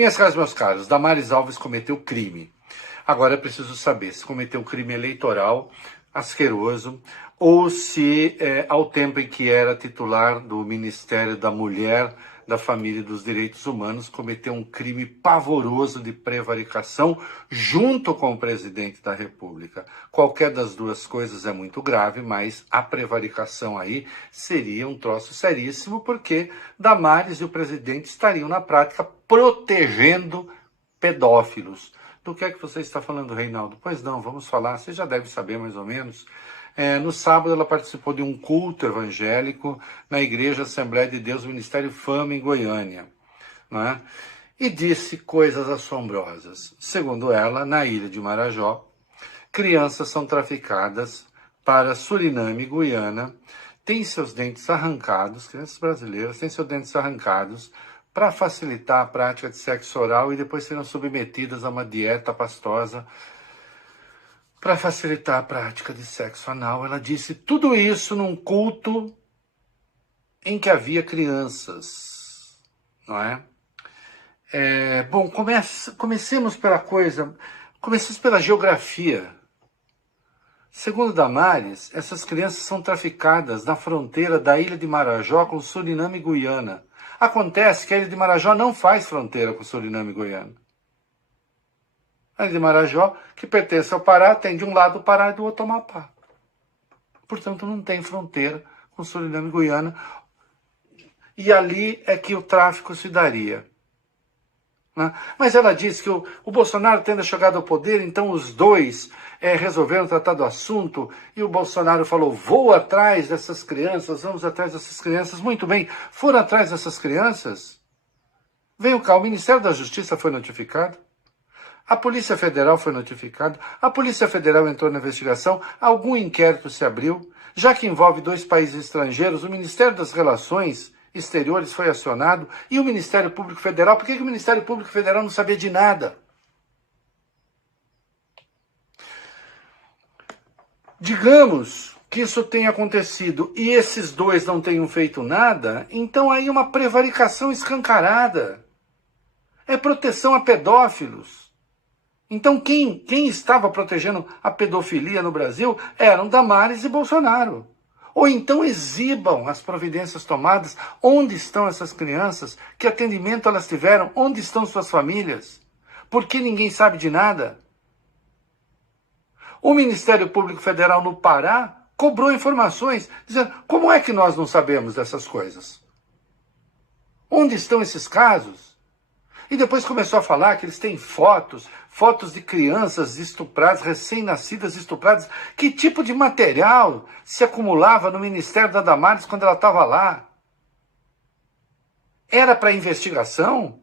Minhas caras, meus caros, Damares Alves cometeu crime. Agora é preciso saber se cometeu crime eleitoral asqueroso ou se, ao tempo em que era titular do Ministério da Mulher, da Família e dos Direitos Humanos, cometeu um crime pavoroso de prevaricação junto com o presidente da República. Qualquer das duas coisas é muito grave, mas a prevaricação aí seria um troço seríssimo, porque Damares e o presidente estariam, na prática, protegendo pedófilos. Do que é que você está falando, Reinaldo? Pois não, vamos falar, você já deve saber mais ou menos. No sábado ela participou de um culto evangélico na Igreja Assembleia de Deus, Ministério Fama, em Goiânia, né? E disse coisas assombrosas. Segundo ela, na ilha de Marajó, crianças são traficadas para Suriname e Guiana, têm seus dentes arrancados, crianças brasileiras têm seus dentes arrancados, para facilitar a prática de sexo oral e depois serão submetidas a uma dieta pastosa para facilitar a prática de sexo anal. Ela disse tudo isso num culto em que havia crianças, não é? Bom, comecemos pela geografia. Segundo Damares, essas crianças são traficadas na fronteira da ilha de Marajó com Suriname e Guiana. Acontece que a ilha de Marajó não faz fronteira com Suriname e Guiana. A ilha de Marajó, que pertence ao Pará, tem de um lado o Pará e do outro o Amapá. Portanto, não tem fronteira com Suriname e Guiana. E ali é que o tráfico se daria, né? Mas ela disse que o Bolsonaro tendo chegado ao poder, então os dois resolveram tratar do assunto, e o Bolsonaro falou, vou atrás dessas crianças, vamos atrás dessas crianças. Muito bem, foram atrás dessas crianças? Veio cá, o Ministério da Justiça foi notificado, a Polícia Federal foi notificada, a Polícia Federal entrou na investigação, algum inquérito se abriu, já que envolve dois países estrangeiros, o Ministério das Relações Exteriores foi acionado, e o Ministério Público Federal, por que o Ministério Público Federal não sabia de nada? Digamos que isso tenha acontecido e esses dois não tenham feito nada, então aí é uma prevaricação escancarada. É proteção a pedófilos. Então quem estava protegendo a pedofilia no Brasil eram Damares e Bolsonaro. Ou então exibam as providências tomadas. Onde estão essas crianças? Que atendimento elas tiveram? Onde estão suas famílias? Por que ninguém sabe de nada? O Ministério Público Federal no Pará cobrou informações, dizendo, como é que nós não sabemos dessas coisas? Onde estão esses casos? E depois começou a falar que eles têm fotos de crianças estupradas, recém-nascidas estupradas. Que tipo de material se acumulava no Ministério da Damares quando ela estava lá? Era para investigação?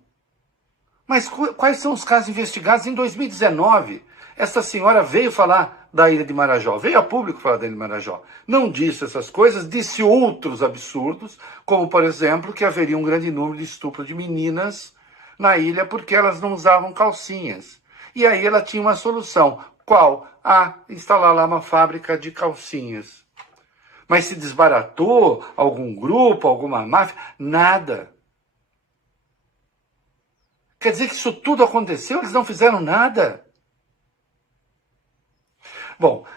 Mas quais são os casos investigados? Em 2019, essa senhora veio falar da ilha de Marajó, veio a público falar da ilha de Marajó. Não disse essas coisas, disse outros absurdos, como, por exemplo, que haveria um grande número de estupro de meninas na ilha porque elas não usavam calcinhas. E aí ela tinha uma solução. Qual? Instalar lá uma fábrica de calcinhas. Mas se desbaratou algum grupo, alguma máfia? Nada. Quer dizer que isso tudo aconteceu? Eles não fizeram nada? Bom,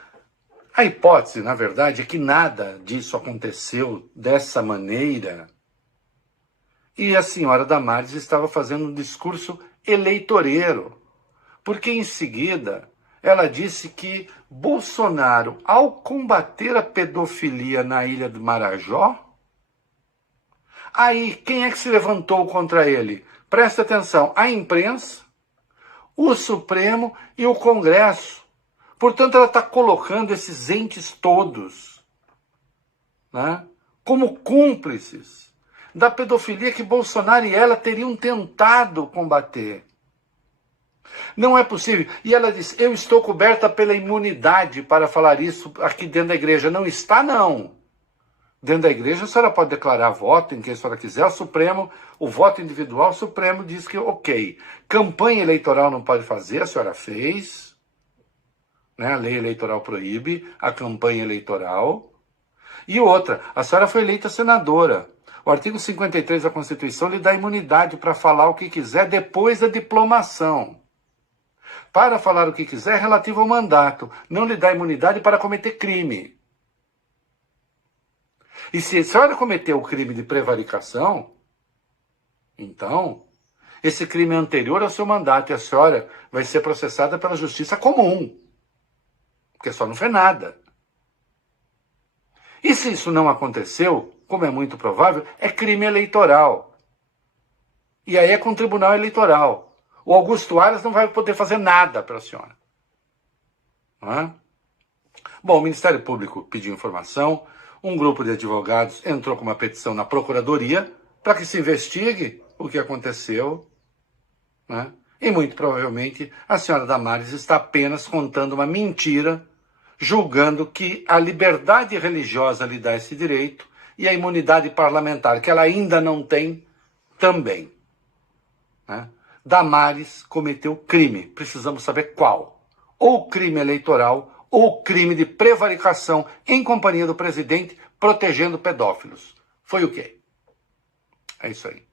a hipótese, na verdade, é que nada disso aconteceu dessa maneira. E a senhora Damares estava fazendo um discurso eleitoreiro. Porque em seguida ela disse que Bolsonaro, ao combater a pedofilia na ilha do Marajó, aí quem é que se levantou contra ele? Presta atenção, a imprensa, o Supremo e o Congresso. Portanto, ela está colocando esses entes todos, né, como cúmplices da pedofilia que Bolsonaro e ela teriam tentado combater. Não é possível. E ela disse, eu estou coberta pela imunidade para falar isso aqui dentro da igreja. Não está, não. Dentro da igreja a senhora pode declarar voto em quem a senhora quiser. O Supremo, o voto individual, o Supremo diz que ok. Campanha eleitoral não pode fazer, a senhora fez. Né? A lei eleitoral proíbe a campanha eleitoral. E outra, a senhora foi eleita senadora. O artigo 53 da Constituição lhe dá imunidade para falar o que quiser depois da diplomação. Para falar o que quiser é relativo ao mandato. Não lhe dá imunidade para cometer crime. E se a senhora cometeu o crime de prevaricação, então, esse crime é anterior ao seu mandato e a senhora vai ser processada pela justiça comum. Porque só não fez nada. E se isso não aconteceu, como é muito provável, é crime eleitoral. E aí é com o Tribunal Eleitoral. O Augusto Aras não vai poder fazer nada para a senhora. Não é? Bom, o Ministério Público pediu informação, um grupo de advogados entrou com uma petição na Procuradoria para que se investigue o que aconteceu, né? E muito provavelmente a senhora Damares está apenas contando uma mentira, julgando que a liberdade religiosa lhe dá esse direito e a imunidade parlamentar, que ela ainda não tem, também. Né? Damares cometeu crime, precisamos saber qual. Ou crime eleitoral, ou crime de prevaricação em companhia do presidente, protegendo pedófilos. Foi o quê? É isso aí.